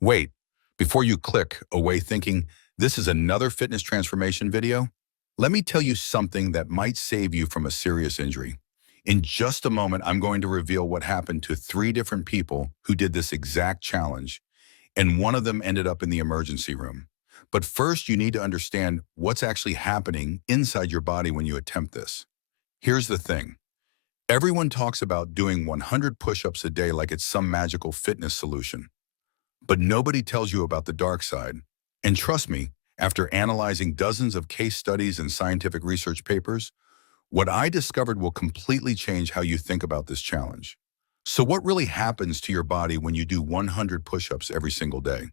Wait, before you click away thinking this is another fitness transformation video, let me tell you something that might save you from a serious injury. In just a moment, I'm going to reveal what happened to three different people who did this exact challenge, and one of them ended up in the emergency room. But first, you need to understand what's actually happening inside your body when you attempt this. Here's the thing. Everyone talks about doing 100 push-ups a day like it's some magical fitness solution. But nobody tells you about the dark side. And trust me, after analyzing dozens of case studies and scientific research papers, what I discovered will completely change how you think about this challenge. So what really happens to your body when you do 100 push-ups every single day?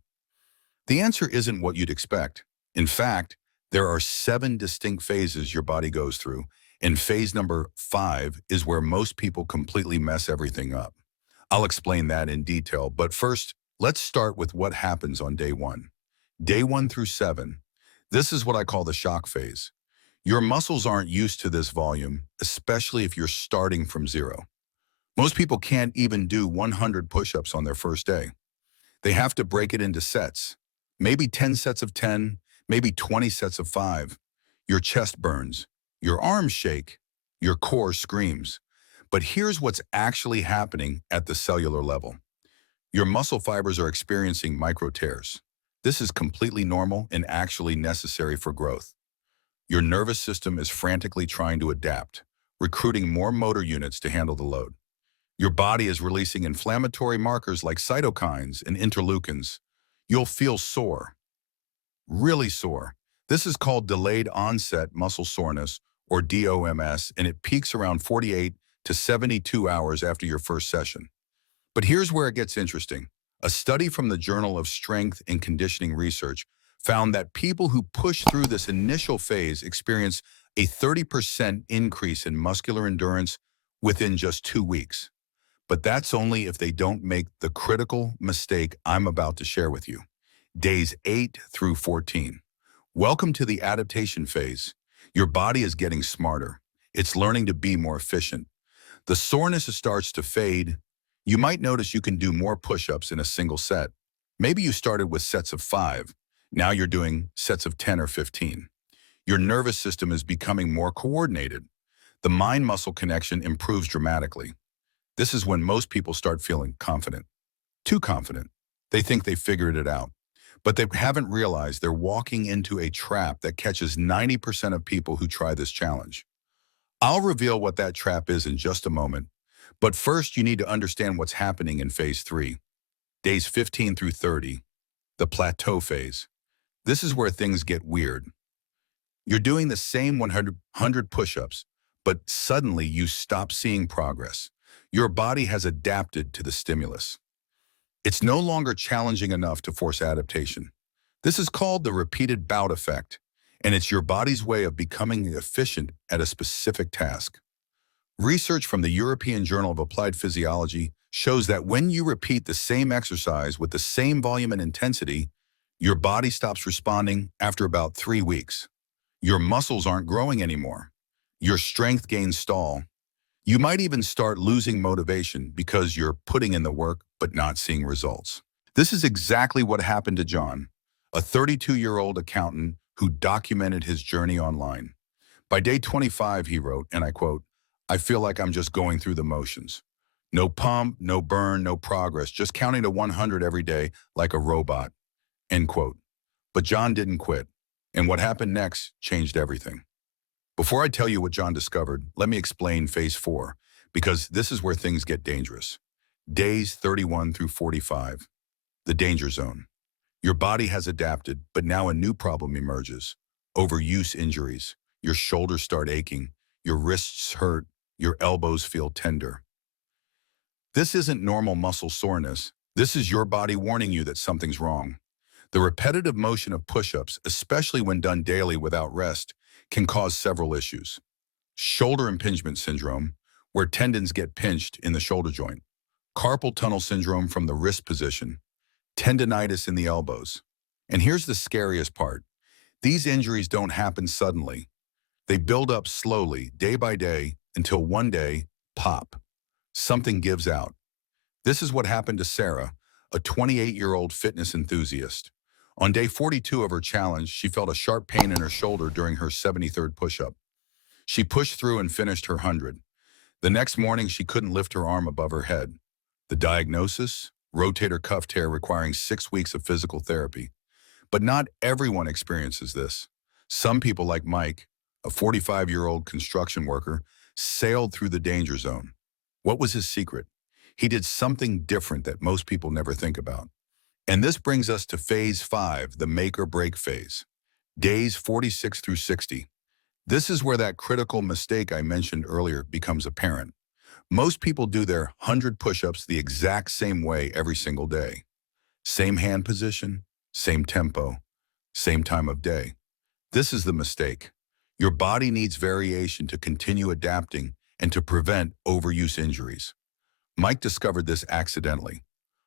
The answer isn't what you'd expect. In fact, there are 7 distinct phases your body goes through, and phase number 5 is where most people completely mess everything up. I'll explain that in detail, but first, let's start with what happens on day 1. Day 1 through 7. This is what I call the shock phase. Your muscles aren't used to this volume, especially if you're starting from zero. Most people can't even do 100 push-ups on their first day. They have to break it into sets. Maybe 10 sets of 10, maybe 20 sets of 5. Your chest burns, your arms shake, your core screams. But here's what's actually happening at the cellular level. Your muscle fibers are experiencing micro tears. This is completely normal and actually necessary for growth. Your nervous system is frantically trying to adapt, recruiting more motor units to handle the load. Your body is releasing inflammatory markers like cytokines and interleukins. You'll feel sore, really sore. This is called delayed onset muscle soreness, or DOMS, and it peaks around 48 to 72 hours after your first session. But here's where it gets interesting. A study from the Journal of Strength and Conditioning Research found that people who push through this initial phase experience a 30% increase in muscular endurance within just 2 weeks. But that's only if they don't make the critical mistake I'm about to share with you. Days 8 through 14. Welcome to the adaptation phase. Your body is getting smarter. It's learning to be more efficient. The soreness starts to fade. You might notice you can do more push-ups in a single set. Maybe you started with sets of 5. Now you're doing sets of 10 or 15. Your nervous system is becoming more coordinated. The mind-muscle connection improves dramatically. This is when most people start feeling confident. Too confident. They think they figured it out. But they haven't realized they're walking into a trap that catches 90% of people who try this challenge. I'll reveal what that trap is in just a moment. But first, you need to understand what's happening in phase 3, days 15 through 30, the plateau phase. This is where things get weird. You're doing the same 100 push-ups, but suddenly you stop seeing progress. Your body has adapted to the stimulus. It's no longer challenging enough to force adaptation. This is called the repeated bout effect, and it's your body's way of becoming efficient at a specific task. Research from the European Journal of Applied Physiology shows that when you repeat the same exercise with the same volume and intensity, your body stops responding after about 3 weeks. Your muscles aren't growing anymore. Your strength gains stall. You might even start losing motivation because you're putting in the work but not seeing results. This is exactly what happened to John, a 32-year-old accountant who documented his journey online. By day 25, he wrote, and I quote, "I feel like I'm just going through the motions. No pump, no burn, no progress, just counting to 100 every day like a robot," end quote. But John didn't quit, and what happened next changed everything. Before I tell you what John discovered, let me explain phase 4, because this is where things get dangerous. Days 31 through 45, the danger zone. Your body has adapted, but now a new problem emerges. Overuse injuries. Your shoulders start aching, your wrists hurt, your elbows feel tender. This isn't normal muscle soreness. This is your body warning you that something's wrong. The repetitive motion of push-ups, especially when done daily without rest, can cause several issues. Shoulder impingement syndrome, where tendons get pinched in the shoulder joint. Carpal tunnel syndrome from the wrist position. Tendinitis in the elbows. And here's the scariest part. These injuries don't happen suddenly. They build up slowly, day by day, until one day, pop, something gives out. This is what happened to Sarah, a 28-year-old fitness enthusiast. On day 42 of her challenge, she felt a sharp pain in her shoulder during her 73rd push-up. She pushed through and finished her 100. The next morning, she couldn't lift her arm above her head. The diagnosis? Rotator cuff tear requiring 6 weeks of physical therapy. But not everyone experiences this. Some people like Mike, a 45-year-old construction worker, sailed through the danger zone. What was his secret? He did something different that most people never think about. And this brings us to phase 5, the make or break phase. Days 46 through 60. This is where that critical mistake I mentioned earlier becomes apparent. Most people do their 100 push-ups the exact same way every single day. Same hand position, same tempo, same time of day. This is the mistake. Your body needs variation to continue adapting and to prevent overuse injuries. Mike discovered this accidentally.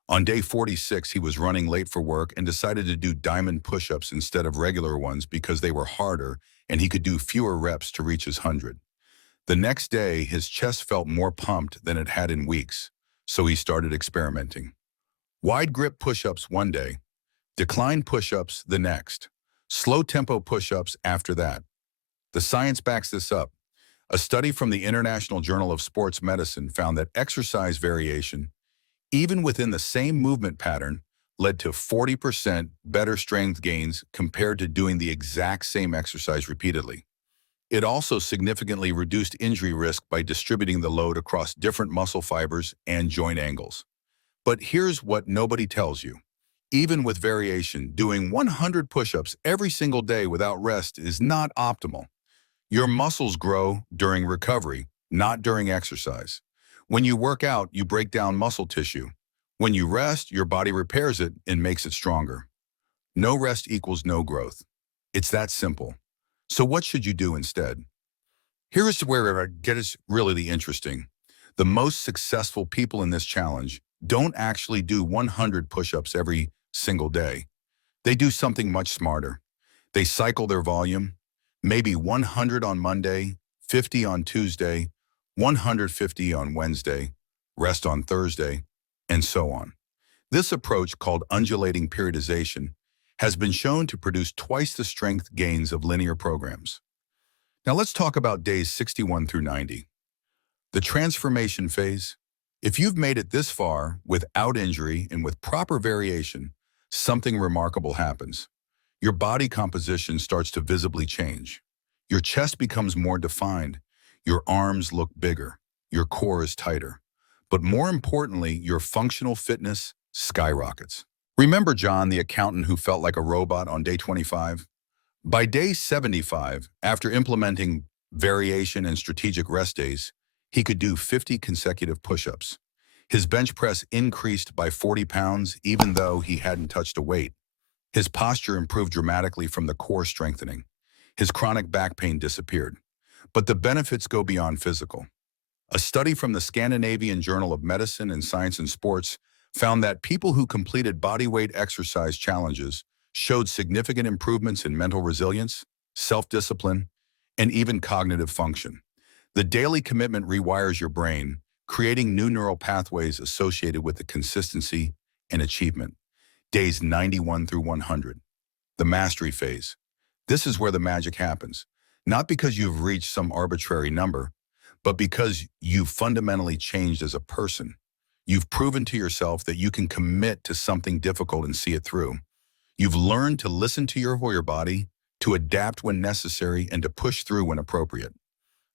On day 46, he was running late for work and decided to do diamond push-ups instead of regular ones because they were harder and he could do fewer reps to reach his 100. The next day, his chest felt more pumped than it had in weeks, so he started experimenting. Wide grip push-ups one day, decline push-ups the next, slow tempo push-ups after that. The science backs this up. A study from the International Journal of Sports Medicine found that exercise variation, even within the same movement pattern, led to 40% better strength gains compared to doing the exact same exercise repeatedly. It also significantly reduced injury risk by distributing the load across different muscle fibers and joint angles. But here's what nobody tells you. Even with variation, doing 100 push-ups every single day without rest is not optimal. Your muscles grow during recovery, not during exercise. When you work out, you break down muscle tissue. When you rest, your body repairs it and makes it stronger. No rest equals no growth. It's that simple. So what should you do instead? Here is where it gets really interesting. The most successful people in this challenge don't actually do 100 push-ups every single day. They do something much smarter. They cycle their volume, maybe 100 on Monday, 50 on Tuesday, 150 on Wednesday, rest on Thursday, and so on. This approach, called undulating periodization, has been shown to produce twice the strength gains of linear programs. Now let's talk about days 61 through 90. The transformation phase. If you've made it this far without injury and with proper variation, something remarkable happens. Your body composition starts to visibly change. Your chest becomes more defined. Your arms look bigger. Your core is tighter. But more importantly, your functional fitness skyrockets. Remember John, the accountant who felt like a robot on day 25? By day 75, after implementing variation and strategic rest days, he could do 50 consecutive push-ups. His bench press increased by 40 pounds even though he hadn't touched a weight. His posture improved dramatically from the core strengthening. His chronic back pain disappeared. But the benefits go beyond physical. A study from the Scandinavian Journal of Medicine and Science and Sports found that people who completed bodyweight exercise challenges showed significant improvements in mental resilience, self-discipline, and even cognitive function. The daily commitment rewires your brain, creating new neural pathways associated with the consistency and achievement. Days 91 through 100. The mastery phase. This is where the magic happens. Not because you've reached some arbitrary number, but because you've fundamentally changed as a person. You've proven to yourself that you can commit to something difficult and see it through. You've learned to listen to your body, to adapt when necessary, and to push through when appropriate.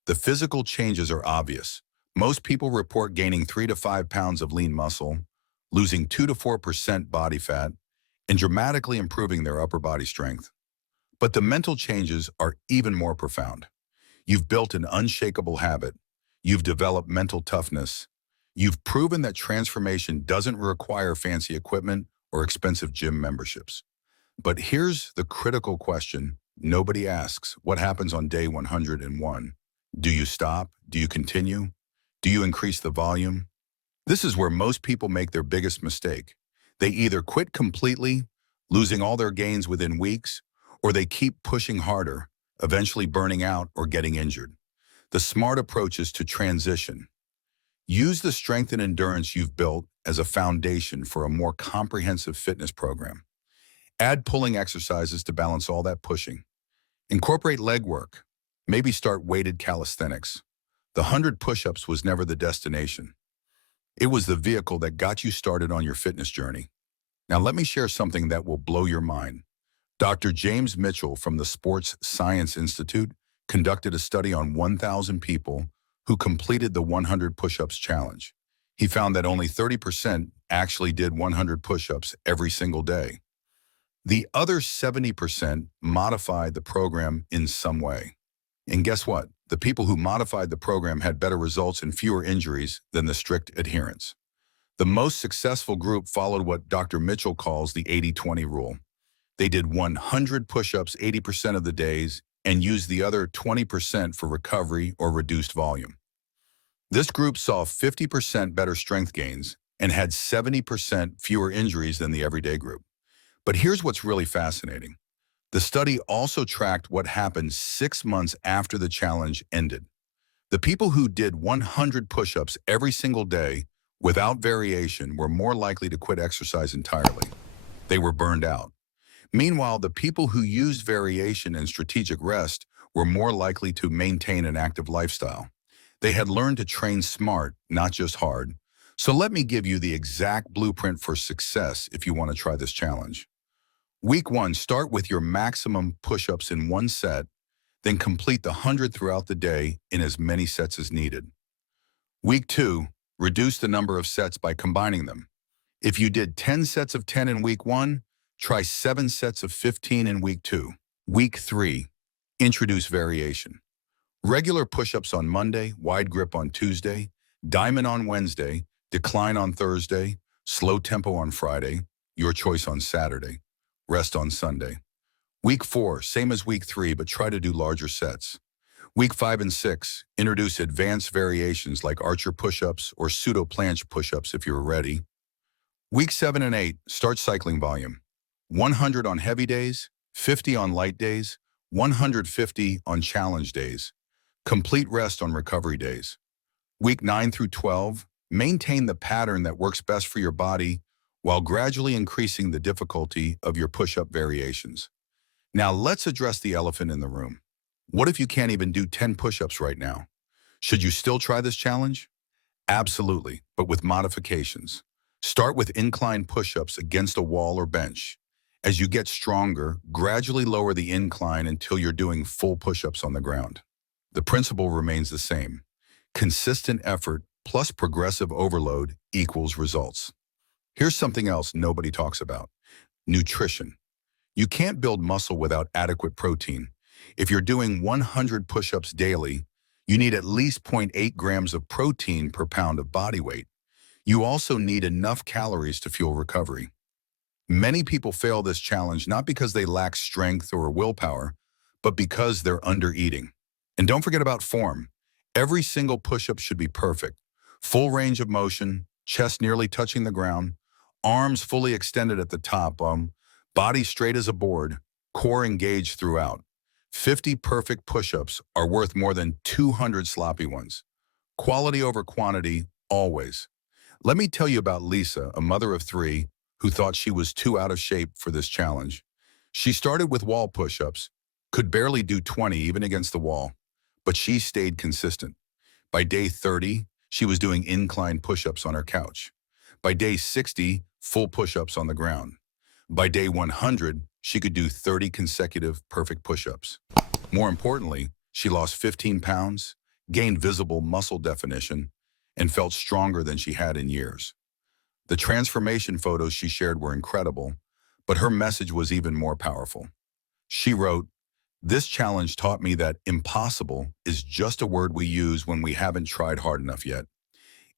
The physical changes are obvious. Most people report gaining 3 to 5 pounds of lean muscle, losing 2 to 4% body fat, and dramatically improving their upper body strength. But the mental changes are even more profound. You've built an unshakable habit. You've developed mental toughness. You've proven that transformation doesn't require fancy equipment or expensive gym memberships. But here's the critical question nobody asks. What happens on day 101? Do you stop? Do you continue? Do you increase the volume? This is where most people make their biggest mistake. They either quit completely, losing all their gains within weeks, or they keep pushing harder, eventually burning out or getting injured. The smart approach is to transition. Use the strength and endurance you've built as a foundation for a more comprehensive fitness program. Add pulling exercises to balance all that pushing. Incorporate leg work. Maybe start weighted calisthenics. The 100 push-ups was never the destination. It was the vehicle that got you started on your fitness journey. Now let me share something that will blow your mind. Dr. James Mitchell from the Sports Science Institute conducted a study on 1,000 people who completed the 100 push-ups challenge. He found that only 30% actually did 100 push-ups every single day. The other 70% modified the program in some way. And guess what? The people who modified the program had better results and fewer injuries than the strict adherents. The most successful group followed what Dr. Mitchell calls the 80-20 rule. They did 100 push-ups 80% of the days and used the other 20% for recovery or reduced volume. This group saw 50% better strength gains and had 70% fewer injuries than the everyday group. But here's what's really fascinating. The study also tracked what happened 6 months after the challenge ended. The people who did 100 push-ups every single day without variation were more likely to quit exercise entirely. They were burned out. Meanwhile, the people who used variation and strategic rest were more likely to maintain an active lifestyle. They had learned to train smart, not just hard. So let me give you the exact blueprint for success if you want to try this challenge. Week 1, start with your maximum push-ups in one set, then complete the 100 throughout the day in as many sets as needed. Week 2, reduce the number of sets by combining them. If you did 10 sets of 10 in week 1, try 7 sets of 15 in week 2. Week 3, introduce variation. Regular push-ups on Monday, wide grip on Tuesday, diamond on Wednesday, decline on Thursday, slow tempo on Friday, your choice on Saturday, rest on Sunday. Week 4, same as week 3, but try to do larger sets. Week 5 and 6, introduce advanced variations like archer push-ups or pseudo planche push-ups if you're ready. Week 7 and 8, start cycling volume. 100 on heavy days, 50 on light days, 150 on challenge days. Complete rest on recovery days. Week 9 through 12, maintain the pattern that works best for your body while gradually increasing the difficulty of your push-up variations. Now let's address the elephant in the room. What if you can't even do 10 push-ups right now? Should you still try this challenge? Absolutely, but with modifications. Start with incline push-ups against a wall or bench. As you get stronger, gradually lower the incline until you're doing full push-ups on the ground. The principle remains the same. Consistent effort plus progressive overload equals results. Here's something else nobody talks about: nutrition. You can't build muscle without adequate protein. If you're doing 100 push-ups daily, you need at least zero point 0.8 grams of protein per pound of body weight. You also need enough calories to fuel recovery. Many people fail this challenge not because they lack strength or willpower, but because they're under-eating. And don't forget about form. Every single push-up should be perfect. Full range of motion, chest nearly touching the ground, arms fully extended at the top, body straight as a board, core engaged throughout. 50 perfect push-ups are worth more than 200 sloppy ones. Quality over quantity, always. Let me tell you about Lisa, a mother of 3, who thought she was too out of shape for this challenge. She started with wall push-ups, could barely do 20 even against the wall, but she stayed consistent. By day 30, she was doing incline push-ups on her couch. By day 60, full push-ups on the ground. By day 100, she could do 30 consecutive perfect push-ups. More importantly, she lost 15 pounds, gained visible muscle definition, and felt stronger than she had in years. The transformation photos she shared were incredible, but her message was even more powerful. She wrote, "This challenge taught me that impossible is just a word we use when we haven't tried hard enough yet.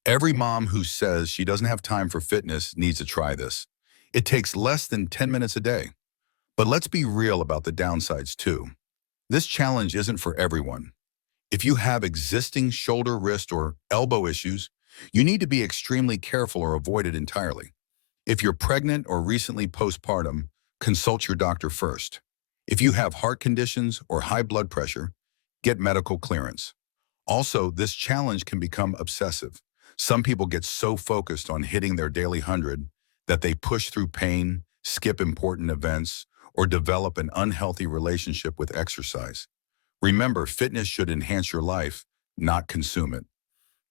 Every mom who says she doesn't have time for fitness needs to try this. It takes less than 10 minutes a day." But let's be real about the downsides too. This challenge isn't for everyone. If you have existing shoulder, wrist, or elbow issues, you need to be extremely careful or avoid it entirely. If you're pregnant or recently postpartum, consult your doctor first. If you have heart conditions or high blood pressure, get medical clearance. Also, this challenge can become obsessive. Some people get so focused on hitting their daily 100 that they push through pain, skip important events, or develop an unhealthy relationship with exercise. Remember, fitness should enhance your life, not consume it.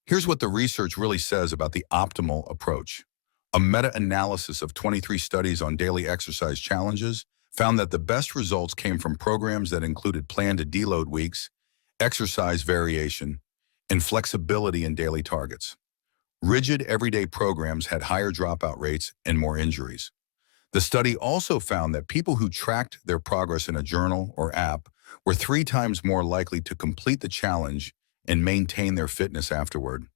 Here's what the research really says about the optimal approach. A meta-analysis of 23 studies on daily exercise challenges found that the best results came from programs that included plan to deload weeks, exercise variation, and flexibility in daily targets. Rigid everyday programs had higher dropout rates and more injuries. The study also found that people who tracked their progress in a journal or app were 3 times more likely to complete the challenge and maintain their fitness afterward.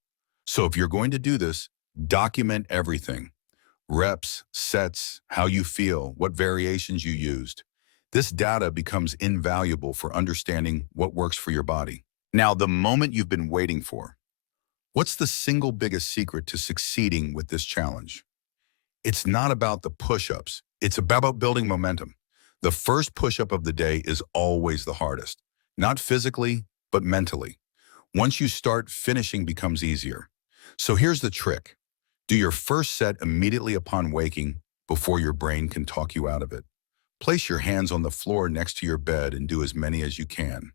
So if you're going to do this, document everything. Reps, sets, how you feel, what variations you used. This data becomes invaluable for understanding what works for your body. Now, the moment you've been waiting for. What's the single biggest secret to succeeding with this challenge? It's not about the push-ups. It's about building momentum. The first push-up of the day is always the hardest, not physically, but mentally. Once you start, finishing becomes easier. So here's the trick. Do your first set immediately upon waking before your brain can talk you out of it. Place your hands on the floor next to your bed and do as many as you can.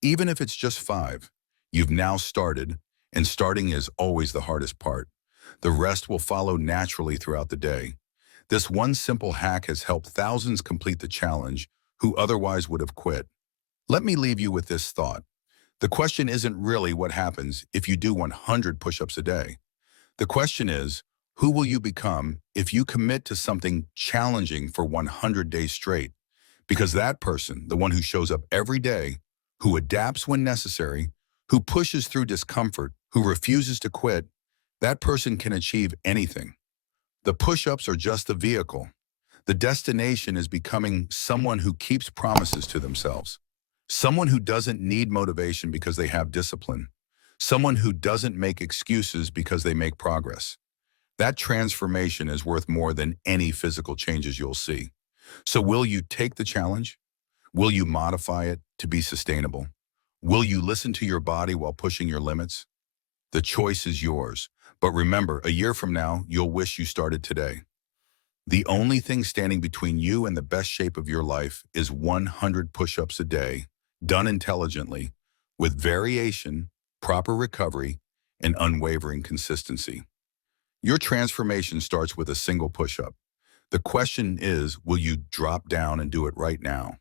Even if it's just 5, you've now started, and starting is always the hardest part. The rest will follow naturally throughout the day. This one simple hack has helped thousands complete the challenge who otherwise would have quit. Let me leave you with this thought. The question isn't really what happens if you do 100 push-ups a day. The question is, who will you become if you commit to something challenging for 100 days straight? Because that person, the one who shows up every day, who adapts when necessary, who pushes through discomfort, who refuses to quit, that person can achieve anything. The push-ups are just the vehicle. The destination is becoming someone who keeps promises to themselves. Someone who doesn't need motivation because they have discipline. Someone who doesn't make excuses because they make progress. That transformation is worth more than any physical changes you'll see. So will you take the challenge? Will you modify it to be sustainable? Will you listen to your body while pushing your limits? The choice is yours. But remember, a year from now, you'll wish you started today. The only thing standing between you and the best shape of your life is 100 push-ups a day, done intelligently, with variation, proper recovery, and unwavering consistency. Your transformation starts with a single push-up. The question is, will you drop down and do it right now?